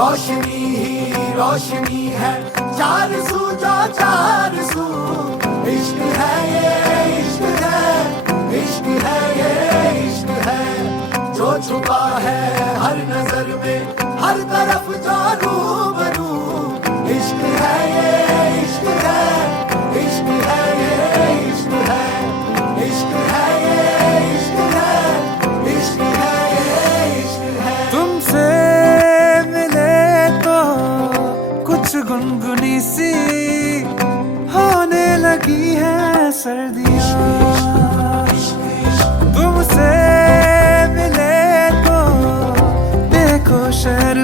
रोशनी ही रोशनी है, चार सू जो चार सू। इश्क है ये इश्क है, इश्क है ये इश्क है, जो छुपा है हर नजर में, हर तरफ जो रूबरू। इश्क है ये इश्क है, इश्क है ये इश्क है, इश्क है ये इश्क है, इश्क है ये इश्क है। तुमसे मिले तो कुछ गुनगुनी सी होने लगी है सर्दियाँ। तुमसे मिले तो देखो शहर